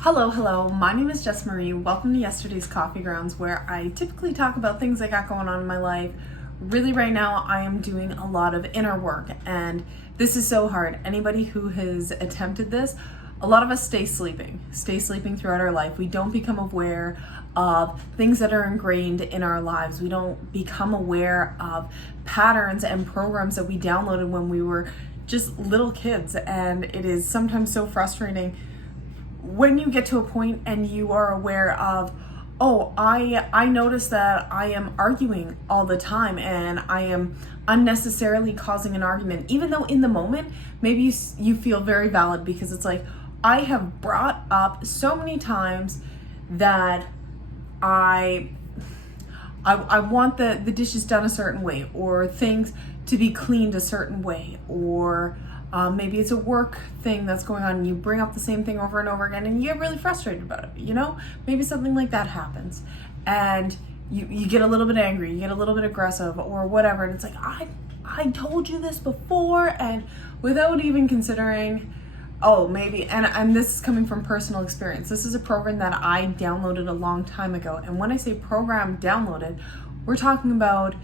Hello, my name is Jess Marie. Welcome to Yesterday's Coffee Grounds, where I typically talk about things I got going on in my life. Really, right now, I am doing a lot of inner work, and this is so hard. Anybody who has attempted this, a lot of us stay sleeping throughout our life. We don't become aware of things that are ingrained in our lives. We don't become aware of patterns and programs that we downloaded when we were just little kids, and it is sometimes so frustrating when you get to a point and you are aware of, oh, I notice that I am arguing all the time and I am unnecessarily causing an argument, even though in the moment maybe you feel very valid, because it's like, I have brought up so many times that I want the dishes done a certain way, or things to be cleaned a certain way, or maybe it's a work thing that's going on and you bring up the same thing over and over again and you get really frustrated about it, Maybe something like that happens and you get a little bit angry, you get a little bit aggressive or whatever, and it's like, I told you this before, and without even considering, maybe, and this is coming from personal experience. This is a program that I downloaded a long time ago, and when I say program downloaded, we're talking about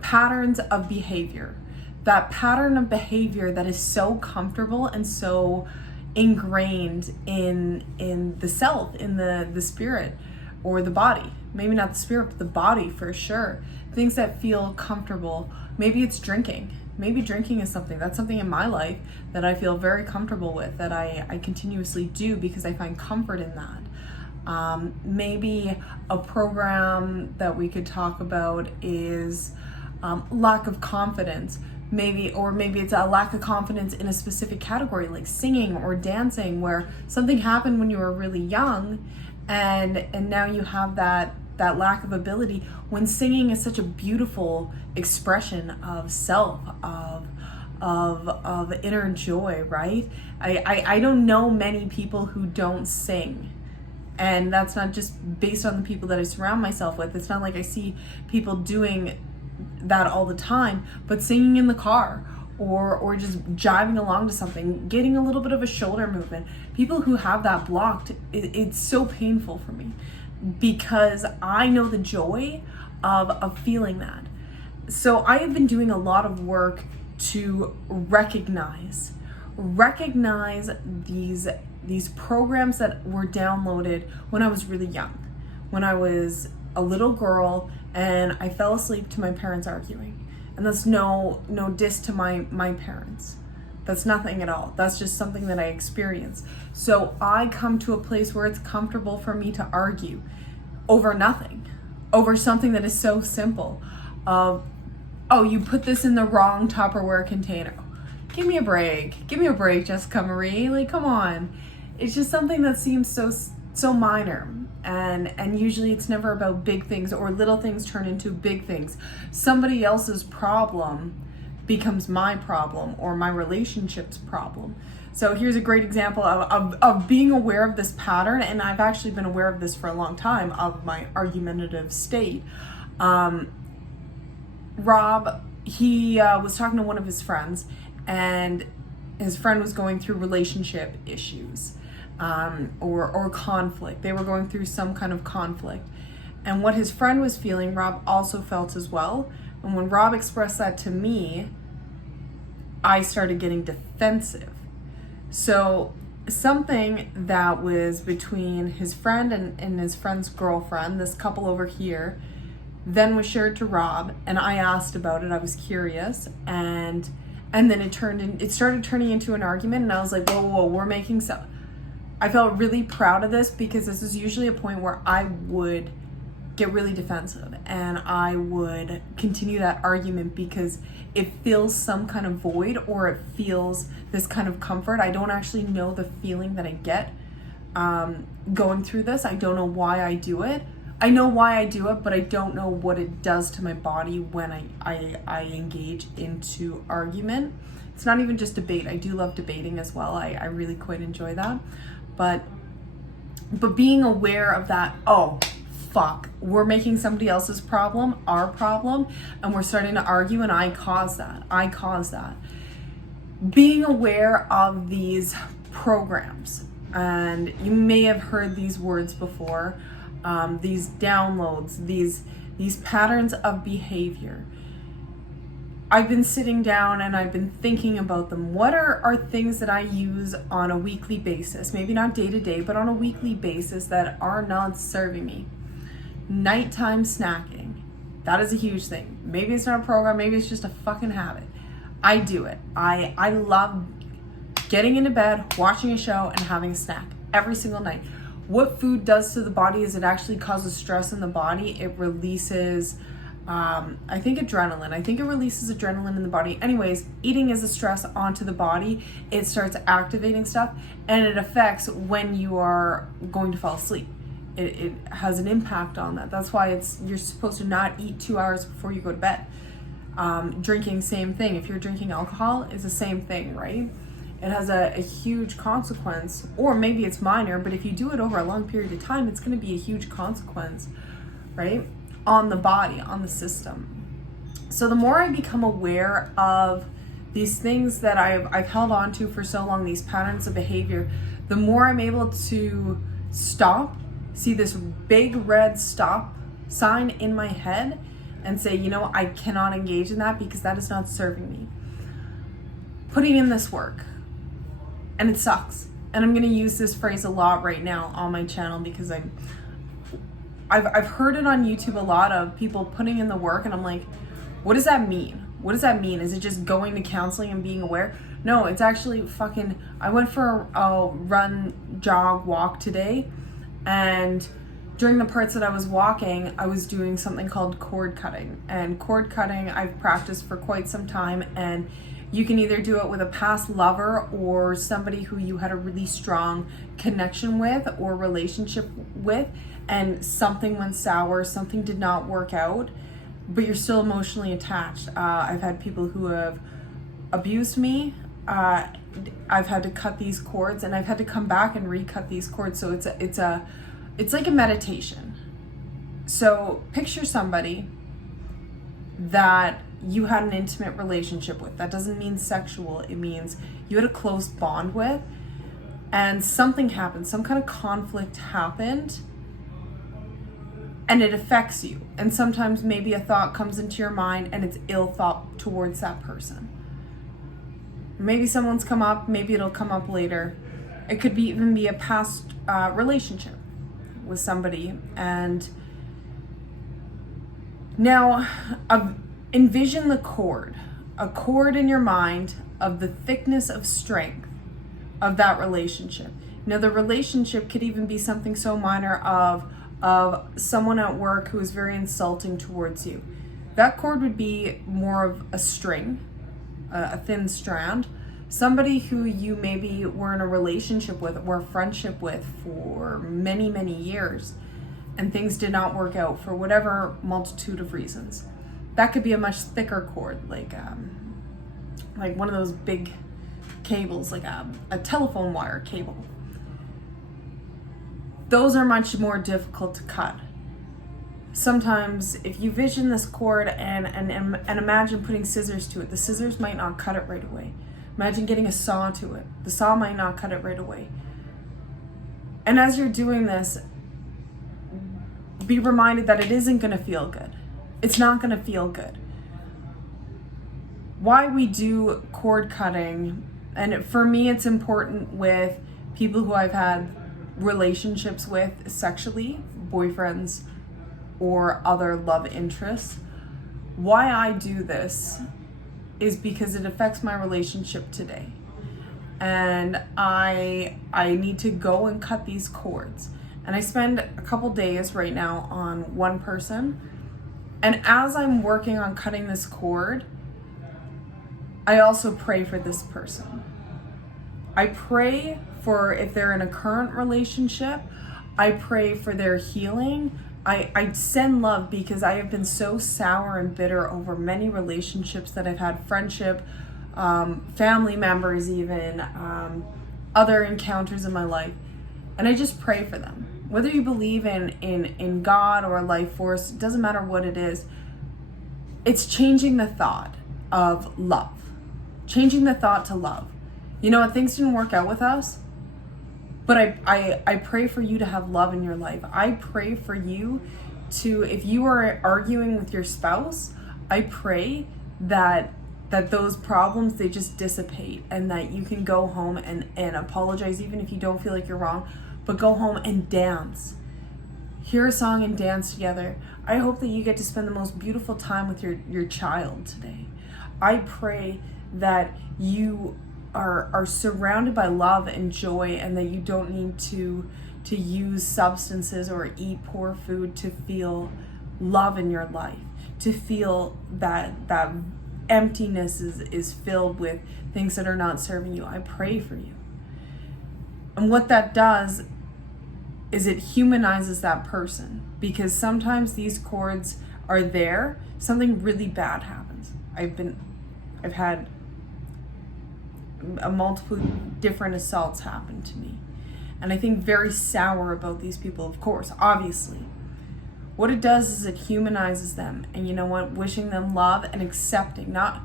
patterns of behavior. That pattern of behavior that is so comfortable and so ingrained in the self, in the spirit or the body. Maybe not the spirit, but the body for sure. Things that feel comfortable. Maybe it's drinking. Maybe drinking is that's something in my life that I feel very comfortable with, that I continuously do because I find comfort in that. Maybe a program that we could talk about is lack of confidence. Maybe it's a lack of confidence in a specific category, like singing or dancing, where something happened when you were really young and now you have that lack of ability, when singing is such a beautiful expression of self, of inner joy, right? I don't know many people who don't sing. And that's not just based on the people that I surround myself with. It's not like I see people doing that all the time, but singing in the car or just jiving along to something, getting a little bit of a shoulder movement. People who have that blocked, it's so painful for me because I know the joy of feeling that. So I have been doing a lot of work to recognize these programs that were downloaded when I was really young, when I was a little girl and I fell asleep to my parents arguing. And that's no diss to my parents. That's nothing at all. That's just something that I experienced. So I come to a place where it's comfortable for me to argue over nothing, over something that is so simple. You put this in the wrong Tupperware container. Give me a break, Jessica Marie. Like, come on. It's just something that seems so minor. And usually it's never about big things, or little things turn into big things. Somebody else's problem becomes my problem, or my relationship's problem. So here's a great example of being aware of this pattern, and I've actually been aware of this for a long time, of my argumentative state. Rob, he was talking to one of his friends, and his friend was going through relationship issues. Or conflict. They were going through some kind of conflict. And what his friend was feeling, Rob also felt as well. And when Rob expressed that to me, I started getting defensive. So something that was between his friend and his friend's girlfriend, this couple over here, then was shared to Rob, and I asked about it. I was curious, and then it started turning into an argument, and I was like, whoa, we're making so. I felt really proud of this, because this is usually a point where I would get really defensive and I would continue that argument because it fills some kind of void, or it feels this kind of comfort. I don't actually know the feeling that I get going through this. I don't know why I do it. I know why I do it, but I don't know what it does to my body when I engage into argument. It's not even just debate. I do love debating as well. I really quite enjoy that. But being aware of that, we're making somebody else's problem our problem, and we're starting to argue, and I caused that. Being aware of these programs, and you may have heard these words before, these downloads, these patterns of behavior. I've been sitting down and I've been thinking about them. What are things that I use on a weekly basis, maybe not day to day, but on a weekly basis, that are not serving me? Nighttime snacking. That is a huge thing. Maybe it's not a program, maybe it's just a fucking habit. I do it. I love getting into bed, watching a show, and having a snack every single night. What food does to the body is it actually causes stress in the body. It releases, I think adrenaline. I think it releases adrenaline in the body. Anyways, eating is a stress onto the body. It starts activating stuff, and it affects when you are going to fall asleep. It has an impact on that. That's why you're supposed to not eat 2 hours before you go to bed. Drinking, same thing. If you're drinking alcohol, it's the same thing, right? It has a huge consequence, or maybe it's minor, but if you do it over a long period of time, it's going to be a huge consequence, right? On the body, on the system. So the more I become aware of these things that I've held on to for so long, these patterns of behavior, the more I'm able to stop, see this big red stop sign in my head, and say, you know, I cannot engage in that because that is not serving me. Putting in this work. And it sucks. And I'm going to use this phrase a lot right now on my channel because I've heard it on YouTube a lot of people putting in the work, and I'm like, what does that mean? What does that mean? Is it just going to counseling and being aware? No, it's actually fucking, I went for a run, jog, walk today, and during the parts that I was walking, I was doing something called cord cutting. And cord cutting I've practiced for quite some time, and you can either do it with a past lover or somebody who you had a really strong connection with or relationship with, and something went sour, something did not work out, but you're still emotionally attached. I've had people who have abused me. I've had to cut these cords, and I've had to come back and recut these cords. So it's like a meditation. So picture somebody that you had an intimate relationship with. That doesn't mean sexual. It means you had a close bond with, and something happened, some kind of conflict happened, and it affects you. And sometimes maybe a thought comes into your mind and it's ill thought towards that person. Maybe someone's come up, maybe it'll come up later. It could even be a past relationship with somebody. And now envision the cord, a cord in your mind of the thickness of strength of that relationship. Now the relationship could even be something so minor of someone at work who is very insulting towards you. That cord would be more of a string, a thin strand. Somebody who you maybe were in a relationship with or a friendship with for many, many years, and things did not work out for whatever multitude of reasons. That could be a much thicker cord, like one of those big cables, like a telephone wire cable. Those are much more difficult to cut. Sometimes if you vision this cord and imagine putting scissors to it, the scissors might not cut it right away. Imagine getting a saw to it. The saw might not cut it right away. And as you're doing this, be reminded that it isn't going to feel good. It's not going to feel good. Why we do cord cutting, and for me it's important with people who I've had relationships with sexually, boyfriends or other love interests. Why I do this is because it affects my relationship today. And I need to go and cut these cords. And I spend a couple days right now on one person. And as I'm working on cutting this cord, I also pray for this person. I pray for if they're in a current relationship. I pray for their healing. I send love because I have been so sour and bitter over many relationships that I've had, friendship, family members even, other encounters in my life. And I just pray for them. Whether you believe in God or life force, it doesn't matter what it is. It's changing the thought of love. Changing the thought to love. You know what? Things didn't work out with us. But I pray for you to have love in your life. I pray for you to, if you are arguing with your spouse, I pray that those problems, they just dissipate, and that you can go home and apologize even if you don't feel like you're wrong, but go home and dance. Hear a song and dance together. I hope that you get to spend the most beautiful time with your child today. I pray that you are surrounded by love and joy, and that you don't need to use substances or eat poor food to feel love in your life, to feel that emptiness is filled with things that are not serving you. I pray for you. And what that does is it humanizes that person, because sometimes these cords are there, something really bad happens. I've had multiple different assaults happen to me, and I think very sour about these people, of course, obviously. What it does is it humanizes them, and you know what? Wishing them love and accepting, not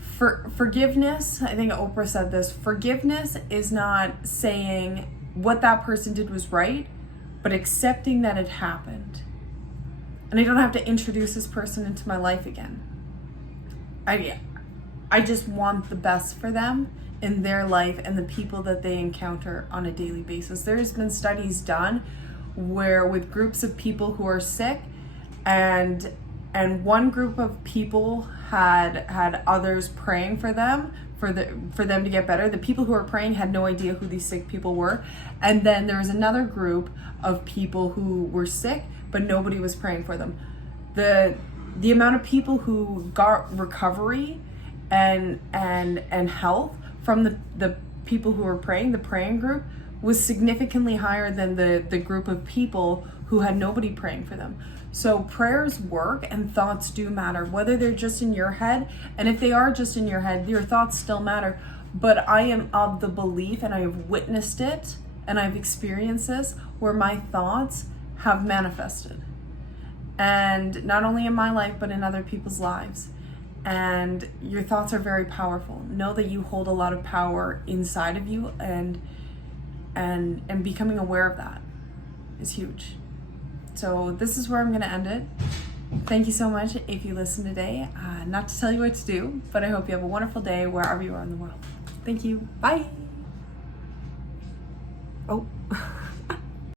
forgiveness. I think Oprah said this. Forgiveness is not saying what that person did was right, but accepting that it happened. And I don't have to introduce this person into my life again. I just want the best for them in their life and the people that they encounter on a daily basis. There's been studies done where with groups of people who are sick, and one group of people had others praying for them for them to get better. The people who were praying had no idea who these sick people were. And then there was another group of people who were sick, but nobody was praying for them. The amount of people who got recovery and health from the people who were praying, the praying group, was significantly higher than the group of people who had nobody praying for them. So prayers work, and thoughts do matter, whether they're just in your head. And if they are just in your head, your thoughts still matter. But I am of the belief, and I have witnessed it, and I've experienced this, where my thoughts have manifested. And not only in my life, but in other people's lives. And your thoughts are very powerful. Know that you hold a lot of power inside of you, and becoming aware of that is huge. So this is where I'm going to end it. Thank you so much if you listened today. Not to tell you what to do, but I hope you have a wonderful day wherever you are in the world. Thank you. Bye. Oh.